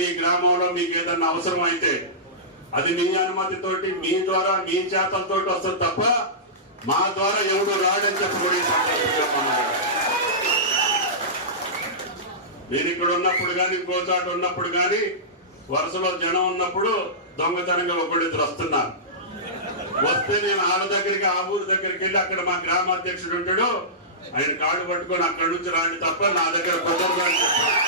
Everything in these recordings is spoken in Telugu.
మీ గ్రామంలో మీకు ఏదన్నా అవసరం అయితే అది మీ అనుమతితోటి మీ ద్వారా మీ చేతలతో వస్తుంది తప్ప మా ద్వారా ఎవడు రాడని చెప్పబడి నేను ఇక్కడ ఉన్నప్పుడు కానీ గోచాట ఉన్నప్పుడు కానీ వరుసలో జనం ఉన్నప్పుడు దొంగతనంగా ఒకళ్ళిద్దరు వస్తున్నారు. వస్తే నేను ఆడ దగ్గరికి ఆ ఊరు దగ్గరికి వెళ్ళి అక్కడ మా గ్రామ అధ్యక్షుడు ఉంటాడు. ఆయన కాళ్ళు పట్టుకొని అక్కడి నుంచి రాండి తప్ప నా దగ్గర కుదరదు అని చెప్పాను.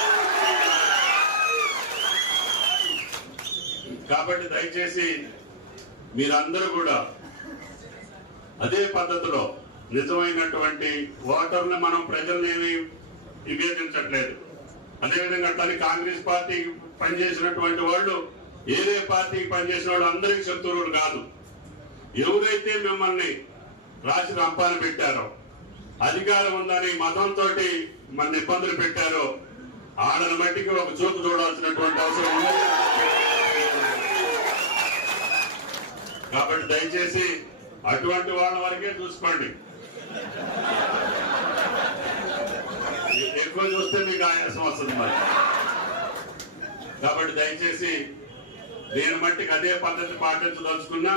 కాబట్టి దయచేసి మీరందరూ కూడా అదే పద్ధతిలో నిజమైనటువంటి ఓటర్ని మనం ప్రజల్ని విభేదించట్లేదు. అదేవిధంగా అట్లని కాంగ్రెస్ పార్టీ పనిచేసినటువంటి వాళ్ళు ఏదే పార్టీకి పనిచేసిన వాళ్ళు అందరికీ శత్రువులు కాదు. ఎవరైతే మిమ్మల్ని రాసి రంపాన పెట్టారో అధికారం ఉందని మతంతో మన ఇబ్బందులు పెట్టారో ఆడని మట్టికి ఒక చూపు చూడాల్సినటువంటి అవసరం ఉంది. కాబట్టి దయచేసి అటువంటి వాళ్ళ వరకే చూసుకోండి. ఎక్కువ చూస్తే మీకు ఆయాసం వస్తుంది మరి. కాబట్టి దయచేసి నేను మట్టికి అదే పద్ధతి పాటించదలుచుకున్నా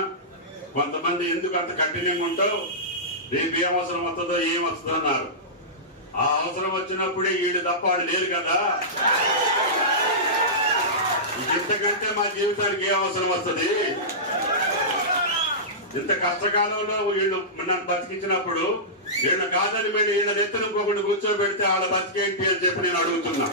కొంతమంది ఎందుకు అంత కఠినంగా ఉంటావు రేపు ఏం అవసరం వస్తుందో ఏం వస్తుందో అన్నారు. ఆ అవసరం వచ్చినప్పుడే వీళ్ళు తప్ప వాళ్ళు లేరు కదా. ఇంతకంటే మా జీవితానికి ఏ అవసరం వస్తుంది? ఇంత కష్టకాలంలో వీళ్ళు నన్ను బతికించినప్పుడు వీళ్ళు కాదని మీరు వీళ్ళ ఎత్తున ఇంకొకటి కూర్చోబెడితే వాళ్ళ బతికేంటి అని చెప్పి నేను అడుగుతున్నా.